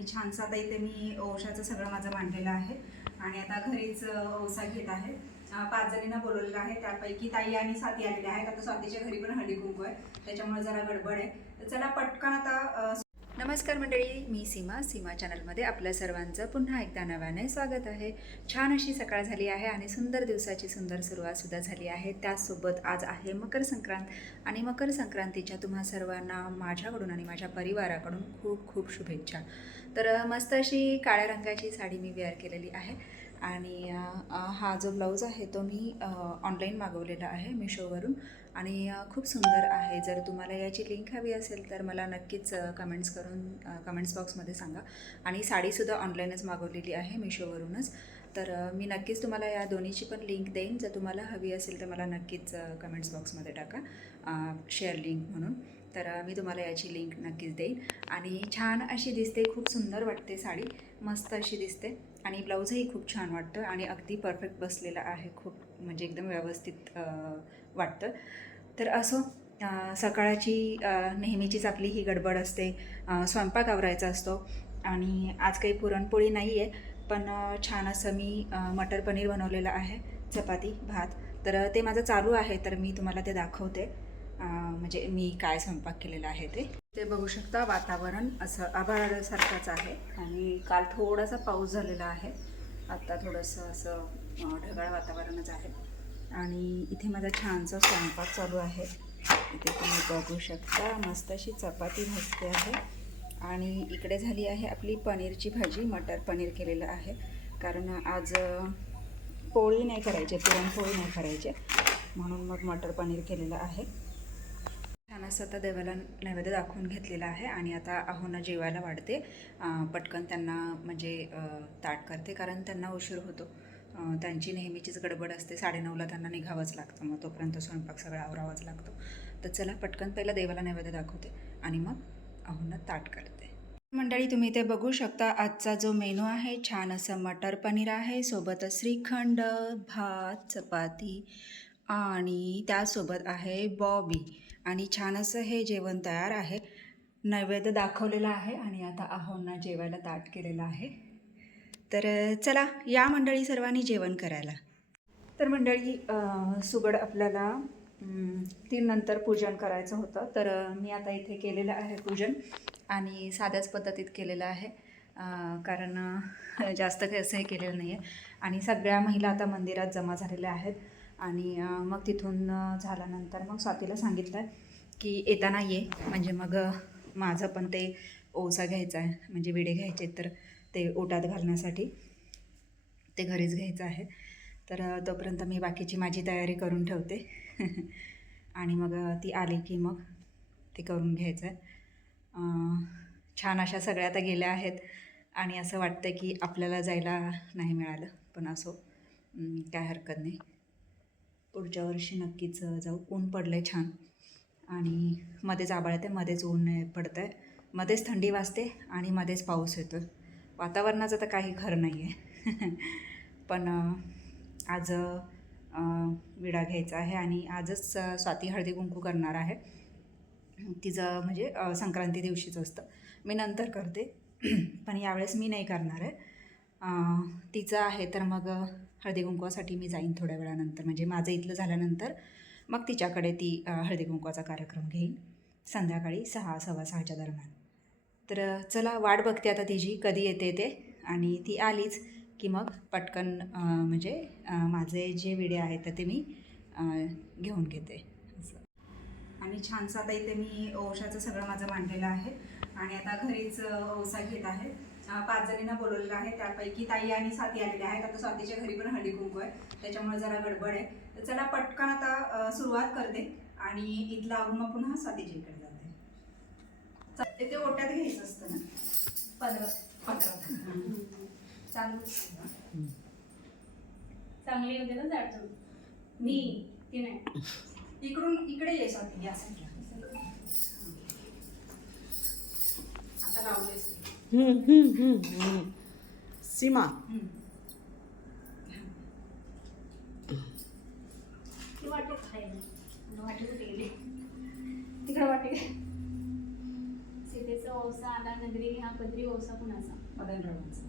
आणि छानसा आता इथे मी ओशाचं सगळं माझं मांडलेलं आहे. आणि आता घरीच ओसा घेत आहे. पाच जणींना बोलवलेलं आहे. त्यापैकी ताई आणि साथी आलेल्या आहेत. आता स्वातीच्या घरी पण हळदी कुंकू आहे. त्याच्यामुळे जरा गडबड आहे. तर चला पटकन आता नमस्कार मंडळी मी सीमा सीमा चॅनलमध्ये आपल्या सर्वांचं पुन्हा एकदा नव्याने स्वागत आहे. छान अशी सकाळ झाली आहे आणि सुंदर दिवसाची सुंदर सुरुवातसुद्धा झाली आहे. त्याचसोबत आज आहे मकर संक्रांत आणि मकर संक्रांतीच्या तुम्हा सर्वांना माझ्याकडून आणि माझ्या परिवाराकडून खूप खूप शुभेच्छा. तर मस्त अशी काळ्या रंगाची साडी मी वेअर केलेली आहे. आणि हा जो ब्लाऊज आहे तो मी ऑनलाईन मागवलेला आहे मिशोवरून आणि खूप सुंदर आहे. जर तुम्हाला याची लिंक हवी असेल तर मला नक्कीच कमेंट्स करून कमेंट्स बॉक्समध्ये सांगा. आणि साडीसुद्धा ऑनलाईनच मागवलेली आहे मिशोवरूनच तर मी नक्कीच तुम्हाला या दोन्हीची पण लिंक देईन. जर तुम्हाला हवी असेल तर मला नक्कीच कमेंट्स बॉक्समध्ये टाका. शेअर लिंक म्हणून. तर मी तुम्हाला याची लिंक नक्कीच देईन. आणि छान अशी दिसते. खूप सुंदर वाटते साडी. मस्त अशी दिसते. आणि ब्लाऊजही खूप छान वाटतं आणि अगदी परफेक्ट बसलेला आहे खूप म्हणजे एकदम व्यवस्थित वाटतं. तर असो सकाळची नेहमीचीच आपली ही गडबड असते. स्वयंपाक आवरायचा असतो आणि आज काही पुरणपोळी नाही आहे पण छान असं मी मटर पनीर बनवलेलं आहे चपाती भात. तर ते माझं चालू आहे तर मी तुम्हाला ते दाखवते. म्हणजे मी काय स्वयंपाक केलेला आहे ते. ते बघू शकता वातावरण असं आभाळासारखंच आहे. आणि काल थोडासा पाऊस झालेला आहे. आत्ता थोडंसं असं ढगाळ वातावरणच आहे. आणि इथे माझा छानसा स्वयंपाक चालू आहे. इथे तुम्ही बघू शकता मस्त अशी चपाती भाजते आहे. आणि इकडे झाली आहे आपली पनीरची भाजी. मटर पनीर केलेलं आहे. कारण आज पोळी नाही करायची पुरणपोळी नाही करायची. म्हणून मग मटर पनीर केलेलं आहे. छान असं आता देवाला नैवेद्य दाखवून घेतलेला आहे आणि आता अहोंना जेवायला वाढते. पटकन त्यांना म्हणजे ताट करते कारण त्यांना उशीर होतो. त्यांची नेहमीचीच गडबड असते. साडेनऊला त्यांना निघावंच लागतं. मग तोपर्यंत स्वयंपाक सगळा आवरावाच लागतो. तर चला पटकन पहिला देवाला नैवेद्य दाखवते आणि मग अहोंना ताट करते. मंडळी तुम्ही इथे बघू शकता आजचा जो मेनू आहे छान असं मटर पनीर आहे. सोबतच श्रीखंड भात चपाती आणि त्यासोबत आहे बॉबी. आणि छान असं हे जेवण तयार आहे. नैवेद्य दाखवलेलं आहे आणि आता आहोंना जेवायला ताट केलेलं आहे. तर चला या मंडळी सर्वांनी जेवण करायला. तर मंडळी सुगड आपल्याला तीन नंतर पूजन करायचं होतं. तर मी आता इथे केलेलं आहे पूजन आणि साध्याच पद्धतीत केलेलं आहे. कारण जास्त काही असं हे केलेलं नाही आहे आणि सगळ्या महिला आता मंदिरात जमा झालेल्या आहेत. आणि मग तिथून झाल्यानंतर मग स्वातीला सांगितलं की येताना ये म्हणजे मग माझं पण ते ओसा घ्यायचा आहे. म्हणजे विडे घ्यायचे तर ते ओटात घालण्यासाठी ते घरीच घ्यायचं आहे. तर तोपर्यंत मी बाकीची माझी तयारी करून ठेवते. आणि मग ती आली की मग ते करून घ्यायचं आहे. छान अशा सगळ्या आता गेल्या आहेत. आणि असं वाटतं की आपल्याला जायला नाही मिळालं. पण असो काय हरकत नाही. पुढच्या वर्षी नक्कीच जाऊ. ऊन पडलं आहे छान. आणि मध्येच आबाळ येते मध्येच ऊन पडतं आहे मध्येच थंडी वाजते आणि मध्येच पाऊस येतो वातावरणाचं तर काही खरं नाही आहे पण आज विडा घ्यायचा आहे आणि आजच स्वाती हळदी कुंकू करणार आहे. तिचं म्हणजे संक्रांती दिवशीच असतं. मी नंतर करते. पण यावेळेस मी नाही करणार आहे. तिचं आहे तर मग हळदी कुंकवासाठी मी जाईन थोड्या वेळानंतर. म्हणजे माझं इथलं झाल्यानंतर मग तिच्याकडे ती हळदी कुंकवाचा कार्यक्रम घेईन. संध्याकाळी सहा सव्वा सहाच्या दरम्यान. तर चला वाट बघते आता तिची कधी येते ते. आणि ती आलीच की मग पटकन म्हणजे माझे जे विडे आहेत तर ते मी घेऊन घेते. असं. आणि छानसं आता इथे मी ओशाचं सगळं माझं मांडलेलं आहे. आणि आता घरीच ओसा घेत आहे. पाच जणींना बोलवलेलं आहे. त्यापैकी ताई आणि साथी आलेल्या आहेत. आता स्वातीच्या घरी पण हळदी कुंकू आहे. त्याच्यामुळे जरा गडबड आहे. तर चला पटकन आता सुरुवात करते. आणि इथलं आवरून मग पुन्हा स्वातीच्या इकडे जाते. ते ओट्यात घ्यायचं असतं ना. पंधरा पंधरा. चालू चांगली होते ना झाड मी ती नाही. इकडून इकडे ये स्वाती या साईडला आता लावलेस. हम्म, हम्म, हम्म, हम्म. सीमा सीतेचं ओसा आला नगरी हा पदरी ओसा कुणाचा? मदनरावांचं.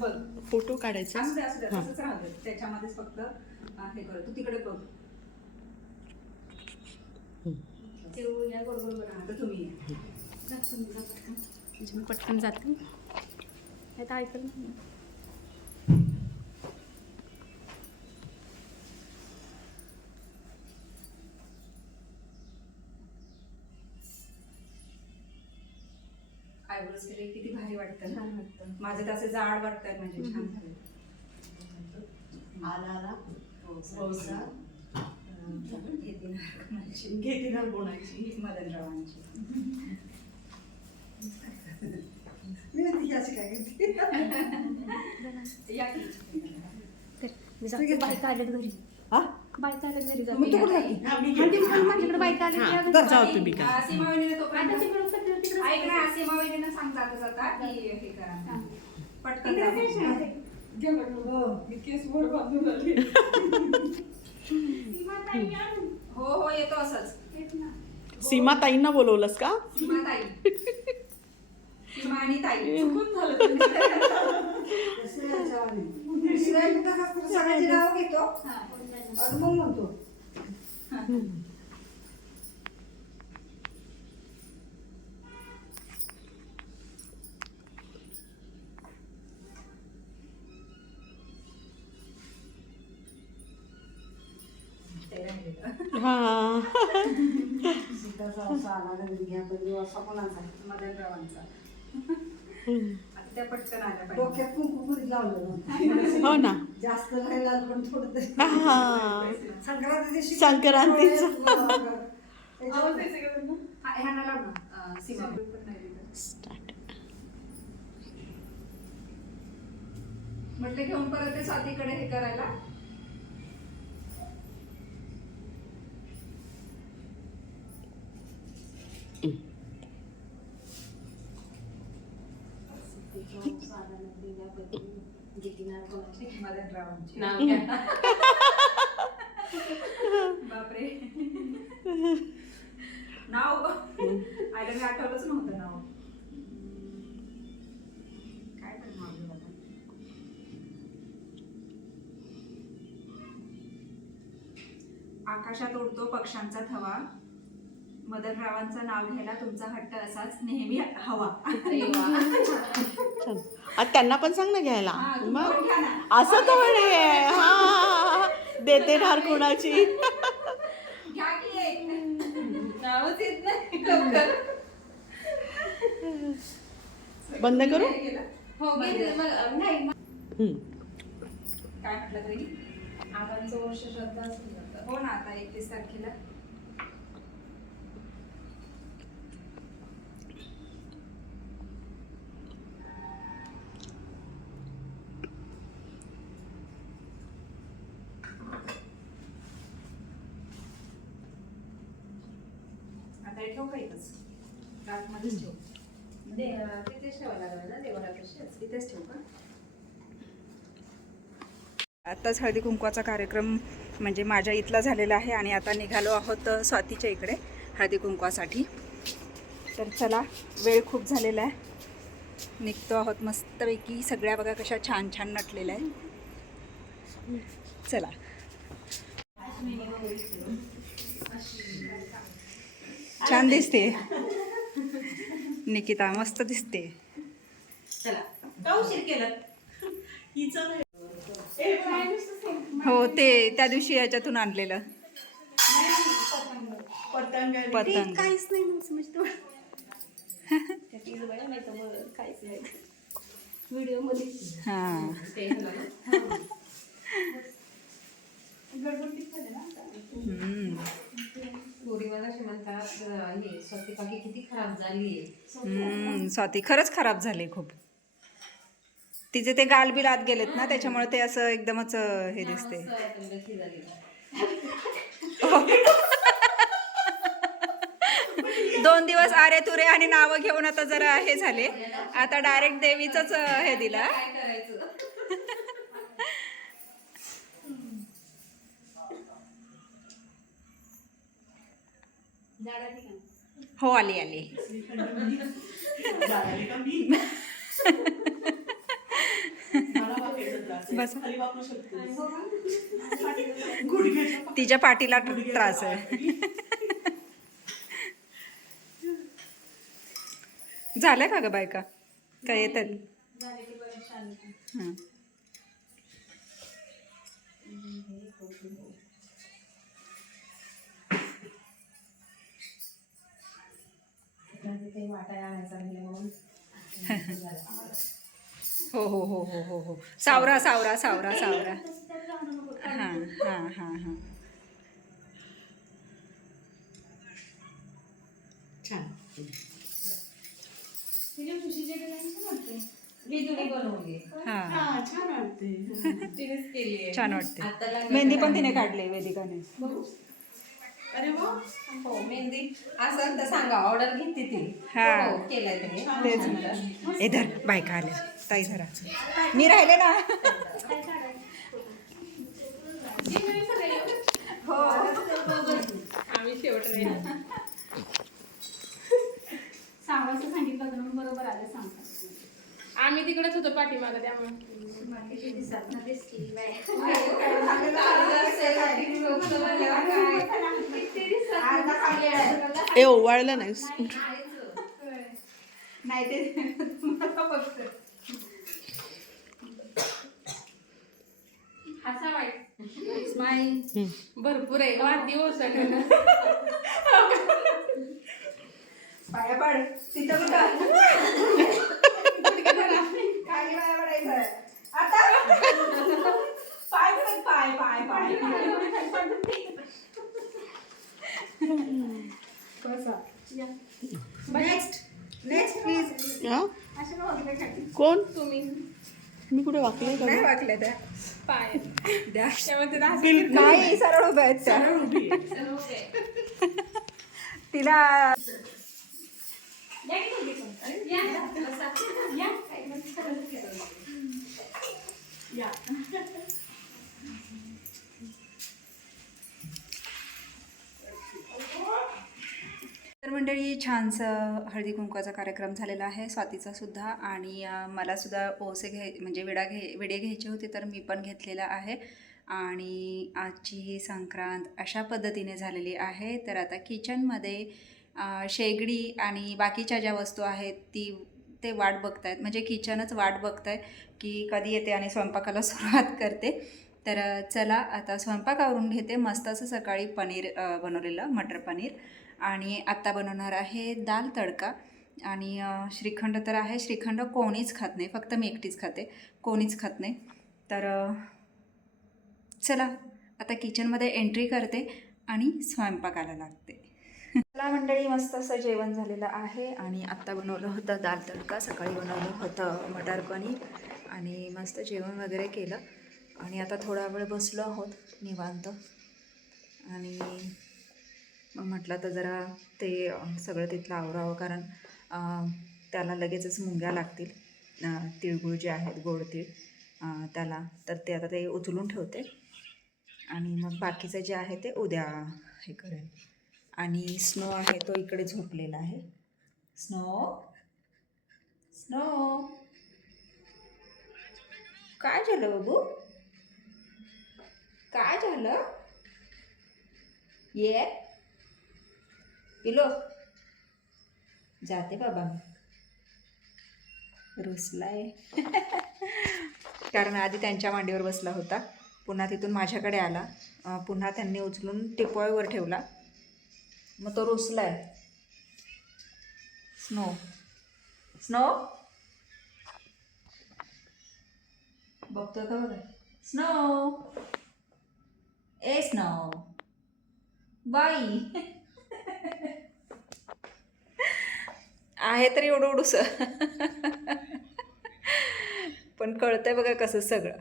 बघ. फोटो काढायचा. असू असू. तसंच राहू दे. त्याच्यामध्येच फक्त हे कर. तू तिकडे बघ. ते या गोड गोड बरं आता तुम्ही म्हणजे मी पटकन जाते. आता ऐकलं नाही. आयब्रोज केले किती भारी वाटतं ना? छान वाटतं. माझे तर असे जाड वाटतात म्हणजे छान झाले आला आला. ओसा. घेते ना कोणाची. घेते ना कोणाची? मदनरावांची. मी म्हणते, ही अशी काय करते? या की. तर मी जाते बायका आल्यात घरी हा बायका आल्यात घरी मग तू कुठं जाते जाते? हा, मी आणि घेते. ती माझ्याकडे बायका आल्या हा, त्या तर घरी जाऊ जाते. तुम्ही काय आ, सीमा ऐक ना सांग जाता जाता की हे करा हा. पटकन जा. आण. हो हो येतो असंच. सीमा ताईंना बोलवलंस का सीमा ताई आणि ताई सगळ्याची नाव घेतो हा. आणि मग म्हणतो. हा सीताचा असा आला नगरी घ्या पण असा कोणाचा मदनरावांचा आता त्या पटकन आल्या पाहिजे. डोक्यात लावलं हो ना. जास्त पण थोडं हा. संक्रांती दिवशी संक्रांतीचं. हा. म्हटलं घेऊन परत ते स्वातीकडे हे करायला. मदनरावांची नाव घ्या. बापरे नाव आयला मी आठवलंच नव्हतं नाव काय? आकाशात उडतो पक्ष्यांचा थवा मदनरावांचं नाव घ्यायला तुमचा हट्ट असाच नेहमी हवा आज त्यांना पण सांग ना घ्यायला. तू मग. असं तर म्हणे हा देते धार कोणाची. बंद करू? हे. काय म्हटलं तरी? आबांचं वर्ष श्रद्धा. हो ना आता एकतीस तारखेला आता हे ठेव का तिथेच लागलं ना ठेवू का? आत्ताच हळदी कुंकवाचा कार्यक्रम म्हणजे माझ्या इथला झालेला आहे आणि आता निघालो आहोत स्वातीच्या इकडे हळदी कुंकवासाठी. तर चला वेळ खूप झालेला आहे. निघतो आहोत मस्तपैकी. सगळ्या बघा कशा छान छान नटलेल्या आहे चला. छान दिसते. निकिता मस्त दिसते. हो ते त्या दिवशी याच्यातून आणलेलं. पतंग. काहीच नाही नाही व्हिडिओमध्ये हा. हम्म. म्हणतात हे स्वती काकी किती खराब झाली हम्म, स्वाती खरंच खराब झाले खूप. तिचे ते गालबिल आत गेलेत ना त्याच्यामुळे ते असं एकदमच अं, हे दिसते झाली दोन दिवस आरे तुरे आणि नावं घेऊन आता जरा हे झाले. आता डायरेक्ट देवीच हे दिलं. काय हो आली आली. बस. तिच्या पाठीला त्रास आहे. झालं का ग बायका? काय येतात? हां काही वाटायला आणायचं राहिलं म्हणून. हो हो हो हो हो हो. सावरा सावरा सावरा सावरा. हां हां हां हां. छान. छान वाटते. मेहंदी पण तिने काढली वेदिकाने. अरे वा. हो मेहंदी. असं तर सांगा ऑर्डर घेते ती. हा. हो केलंय तिने तेच. ए धर बायका आल्या. ताई धरा. मी राहिले ना. आम्ही शेवट सांगायचं सांगितलं होतं ना, मग बरोबर आलं सांगता आम्ही तिकडेच होतो पाठीमागं ए ओवाळलं नाहीस नाही ते भरपूर आहे. वाढदिवस पाया पड तिथं कुठं खाली पाया पडायचं आता पाय पड, पाय पाय पाय नेक्स्ट नेक्स्ट प्लीज हा? कोण? तुम्ही. मी कुठे वाकले का? नाही वाटल्या त्या. पाय. द्या त्यामध्ये दास- नाही सरळ उभ्या आहेत त्या. तिला. या. या. या. तर मंडळी छानसं हळदी कुंकवाचा कार्यक्रम झालेला आहे. स्वातीचा सुद्धा आणि मला सुद्धा ओसे घ्याय म्हणजे विडा घे विडे घ्यायचे होते तर मी पण घेतलेला आहे. आणि आजची ही संक्रांत अशा पद्धतीने झालेली आहे. तर आता किचनमध्ये शेगडी आणि बाकीच्या ज्या वस्तू आहेत ती ते वाट बघतायत. म्हणजे किचनच वाट बघताय की कधी येते आणि स्वयंपाकाला सुरुवात करते. तर चला आता स्वयंपाकावरून घेते. मस्त असं सकाळी पनीर बनवलेलं मटर पनीर. आणि आत्ता बनवणार आहे दाल तडका. आणि श्रीखंड तर आहे. श्रीखंड कोणीच खात नाही. फक्त मी एकटीच खाते. कोणीच खात नाही. तर चला आता किचनमध्ये एंट्री करते आणि स्वयंपाकाला लागते. चला मंडळी मस्त असं जेवण झालेलं आहे. आणि आत्ता बनवलं होतं दाल तडका. सकाळी बनवलं होतं मटार पनीर आणि मस्त जेवण वगैरे केलं. आणि आता थोडा वेळ बसलो आहोत निवांत. आणि मग म्हटलं तर जरा ते सगळं तिथलं आवरावं कारण त्याला लगेचच मुंग्या लागतील. तिळगुळ जे आहेत गोड तीळ त्याला. तर ते आता ते उचलून ठेवते. आणि मग बाकीचं जे आहे ते उद्या हे करेन. आणि स्नो आहे तो इकडे झोपलेला आहे. Snow Snow. काय झालं बाबू? काय झालं? ये. पिलो. जाते बाबा. मी रुसलाय. कारण आधी त्यांच्या मांडीवर बसला होता. पुन्हा तिथून माझ्याकडे आला. पुन्हा त्यांनी उचलून टिपोळीवर ठेवला. मग तो रुसलाय. स्नो. स्नो? बघतोय का बघा? स्नो. ए स्नो. बाई. आहे तरी एवढं उडूस पण कळतंय बघा कसं सगळं.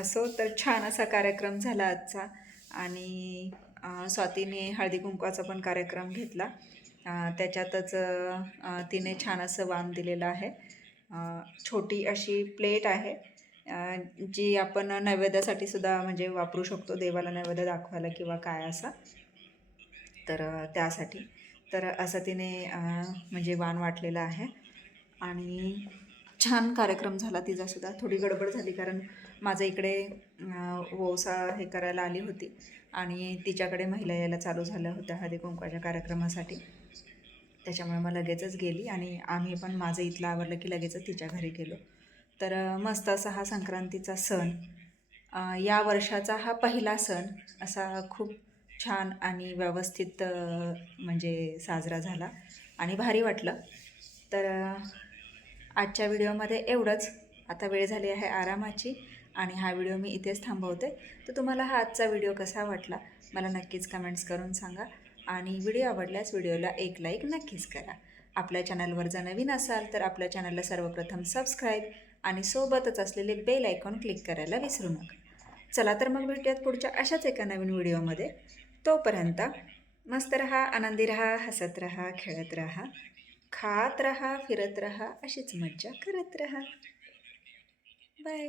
असो तर छान असा कार्यक्रम झाला आजचा. आणि स्वातीने हळदी कुंकवाचा पण कार्यक्रम घेतला. त्याच्यातच तिने छान असं वाण दिलेलं आहे. छोटी अशी प्लेट आहे. जी आपण नैवेद्यासाठी सुद्धा म्हणजे वापरू शकतो देवाला नैवेद्य दाखवायला किंवा काय असा. तर त्यासाठी. तर असं तिने म्हणजे वाण वाटलेलं आहे. आणि छान कार्यक्रम झाला तिचासुद्धा थोडी गडबड झाली कारण माझं इकडे अ, वौसा हे करायला आली होती. आणि तिच्याकडे महिला यायला चालू झाल्या होत्या हळदी कुंकवाच्या कार्यक्रमासाठी. त्याच्यामुळे मग लगेचच गेली आणि आम्ही पण माझं इथलं आवडलं की लगेचच तिच्या घरी गेलो. तर मस्त असा हा संक्रांतीचा सण या वर्षाचा हा पहिला सण असा खूप छान आणि व्यवस्थित म्हणजे साजरा झाला आणि भारी वाटलं. तर आजच्या व्हिडिओमध्ये एवढंच. आता वेळ झाली आहे आरामाची आणि हा व्हिडिओ मी इथेच थांबवते. तर तुम्हाला हा आजचा व्हिडिओ कसा वाटला? मला नक्कीच कमेंट्स करून सांगा आणि व्हिडिओ आवडल्यास व्हिडिओला एक लाईक नक्कीच करा. आपल्या चॅनलवर जर नवीन असाल तर आपल्या चॅनलला सर्वप्रथम सबस्क्राईब आणि सोबतच असलेले बेल आयकॉन क्लिक करायला विसरू नका. चला तर मग भेटूयात पुढच्या अशाच एका नवीन व्हिडिओमध्ये. तोपर्यंत मस्त रहा आनंदी रहा हसत रहा खेळत रहा खात रहा फिरत रहा अशीच मज्जा करत रहा बाय.